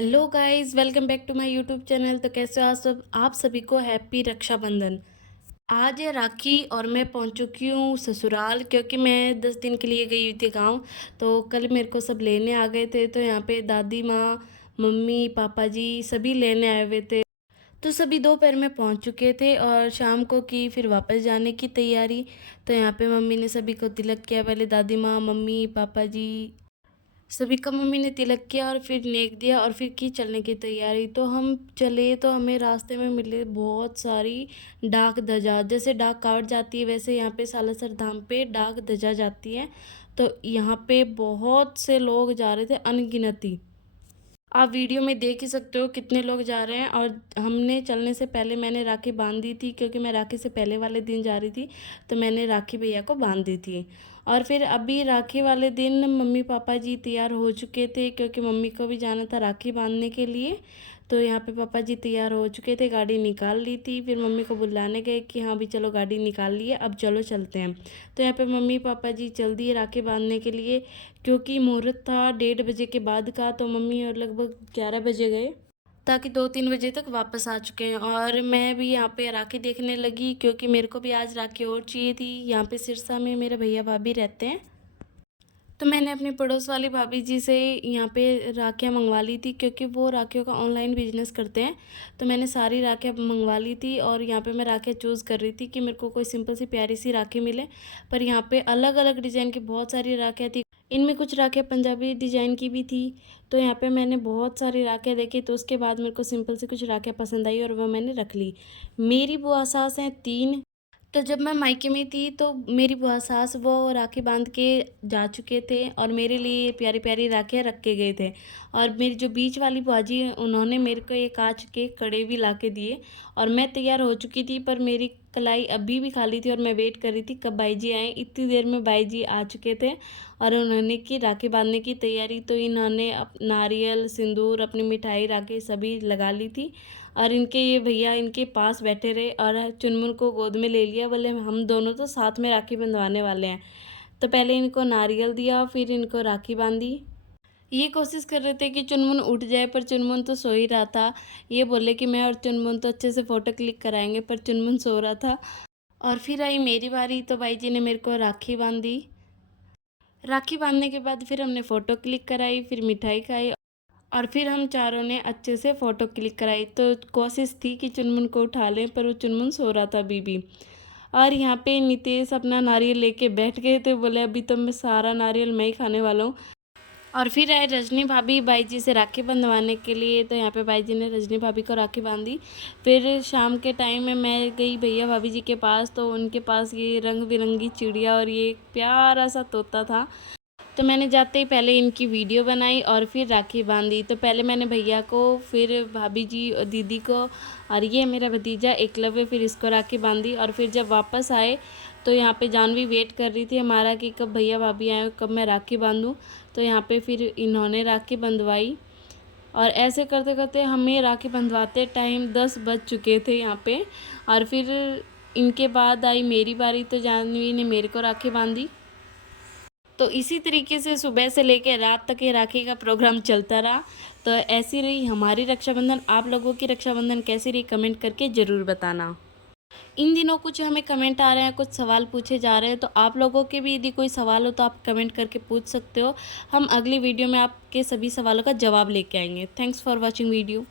Hello guys, welcome back to my YouTube channel. तो कैसे हो आप सभी को हैप्पी रक्षाबंधन। आज है राखी और मैं पहुंच चुकी हूँ ससुराल, क्योंकि मैं 10 दिन के लिए गई हुई थी गांव। तो कल मेरे को सब लेने आ गए थे। तो यहाँ पे दादी माँ, मम्मी, पापा जी सभी लेने आए हुए थे। तो सभी दोपहर में पहुंच चुके थे और शाम को की फिर वापस जाने की तैयारी। तो यहाँ पे मम्मी ने सभी को तिलक किया, पहले दादी माँ, मम्मी, पापा जी सभी का मम्मी ने तिलक किया और फिर नेक दिया और फिर की चलने की तैयारी। तो हम चले तो हमें रास्ते में मिले बहुत सारी डाक ध्वजा। जैसे डाक कावड़ जाती है वैसे यहाँ पे सालासर धाम पे डाक ध्वजा जाती है। तो यहाँ पे बहुत से लोग जा रहे थे, अनगिनती। आप वीडियो में देख ही सकते हो कितने लोग जा रहे हैं। और हमने चलने से पहले मैंने राखी बांध दी थी, क्योंकि मैं राखी से पहले वाले दिन जा रही थी। तो मैंने राखी भैया को बांध दी थी। और फिर अभी राखी वाले दिन मम्मी पापा जी तैयार हो चुके थे, क्योंकि मम्मी को भी जाना था राखी बांधने के लिए। तो यहाँ पे पापा जी तैयार हो चुके थे, गाड़ी निकाल ली थी। फिर मम्मी को बुलाने गए कि हाँ भी चलो गाड़ी निकाल लिए, अब चलो चलते हैं। तो यहाँ पे मम्मी पापा जी चल दिए राखी बांधने के लिए, क्योंकि मुहूर्त था 1:30 बजे के बाद का। तो मम्मी और लगभग 11 बजे गए, ताकि 2-3 बजे तक वापस आ चुके हैं। और मैं भी यहाँ पे राखी देखने लगी, क्योंकि मेरे को भी आज राखी और चाहिए थी। यहाँ पे सिरसा में मेरे भैया भाभी रहते हैं। तो मैंने अपनी पड़ोस वाली भाभी जी से यहाँ पे राखियाँ मंगवा ली थी, क्योंकि वो राखियों का ऑनलाइन बिजनेस करते हैं। तो मैंने सारी राखियाँ मंगवा ली थी और यहाँ पे मैं राखियाँ चूज़ कर रही थी कि मेरे को कोई सिंपल सी प्यारी सी राखी मिले। पर यहाँ पे अलग अलग डिज़ाइन की बहुत सारी राखियाँ थी। इनमें कुछ राखियाँ पंजाबी डिज़ाइन की भी थी। तो यहाँ पे मैंने बहुत सारी राखियाँ देखी। तो उसके बाद मेरे को सिंपल सी कुछ राखियाँ पसंद आई और वह मैंने रख ली। मेरी बुआ सास हैं 3। तो जब मैं मायके में थी तो मेरी बुआ सास वो राखी बांध के जा चुके थे और मेरे लिए प्यारी प्यारी राखियाँ रख के गए थे। और मेरी जो बीच वाली बुआ जी हैं, उन्होंने मेरे को एक कांच के कड़े भी ला के दिए। और मैं तैयार हो चुकी थी, पर मेरी कलाई अभी भी खाली थी और मैं वेट कर रही थी कब भाई जी आएँ। इतनी देर में भाई जी आ चुके थे और उन्होंने की राखी बांधने की तैयारी। तो इन्होंने नारियल, सिंदूर, अपनी मिठाई, राखी सभी लगा ली थी। और इनके ये भैया इनके पास बैठे रहे और चुनमुन को गोद में ले लिया, बोले हम दोनों तो साथ में राखी बंधवाने वाले हैं। तो पहले इनको नारियल दिया, फिर इनको राखी बांधी। ये कोशिश कर रहे थे कि चुनमुन उठ जाए, पर चुनमुन तो सो ही रहा था। ये बोले कि मैं और चुनमुन तो अच्छे से फ़ोटो क्लिक कराएंगे, पर चुनमुन सो रहा था। और फिर आई मेरी बारी, तो भाई जी ने मेरे को राखी बांधी। राखी बांधने के बाद फिर हमने फ़ोटो क्लिक कराई, फिर मिठाई खाई और फिर हम चारों ने अच्छे से फ़ोटो क्लिक कराई। तो कोशिश थी कि चुनमुन को उठा लें, पर वो चुनमुन सो रहा था अभी भी। और यहाँ पे नितेश अपना नारियल लेके बैठ गए थे, बोले अभी तो मैं सारा नारियल मैं ही खाने वाला हूँ। और फिर आए रजनी भाभी बाई जी से राखी बंधवाने के लिए। तो यहाँ पे बाई जी ने रजनी भाभी को राखी बांधी। फिर शाम के टाइम में मैं गई भैया भाभी जी के पास। तो उनके पास ये रंग बिरंगी चिड़िया और ये एक प्यारा सा तोता था। तो मैंने जाते ही पहले इनकी वीडियो बनाई और फिर राखी बांधी। तो पहले मैंने भैया को, फिर भाभी जी और दीदी को, और ये मेरा भतीजा एकलव्य, फिर इसको राखी बांधी। और फिर जब वापस आए तो यहाँ पे जानवी वेट कर रही थी हमारा कि कब भैया भाभी आए, कब मैं राखी बांधूँ। तो यहाँ पे फिर इन्होंने राखी बंधवाई। और ऐसे करते करते हमें राखी बंधवाते टाइम 10 बज चुके थे यहाँ पे। और फिर इनके बाद आई मेरी बारी, तो जानवी ने मेरे को राखी बांधी। तो इसी तरीके से सुबह से लेकर रात तक ये राखी का प्रोग्राम चलता रहा। तो ऐसी रही हमारी रक्षाबंधन। आप लोगों की रक्षाबंधन कैसी रही कमेंट करके ज़रूर बताना। इन दिनों कुछ हमें कमेंट आ रहे हैं, कुछ सवाल पूछे जा रहे हैं। तो आप लोगों के भी यदि कोई सवाल हो तो आप कमेंट करके पूछ सकते हो। हम अगली वीडियो में आपके सभी सवालों का जवाब लेके आएंगे। Thanks for watching video.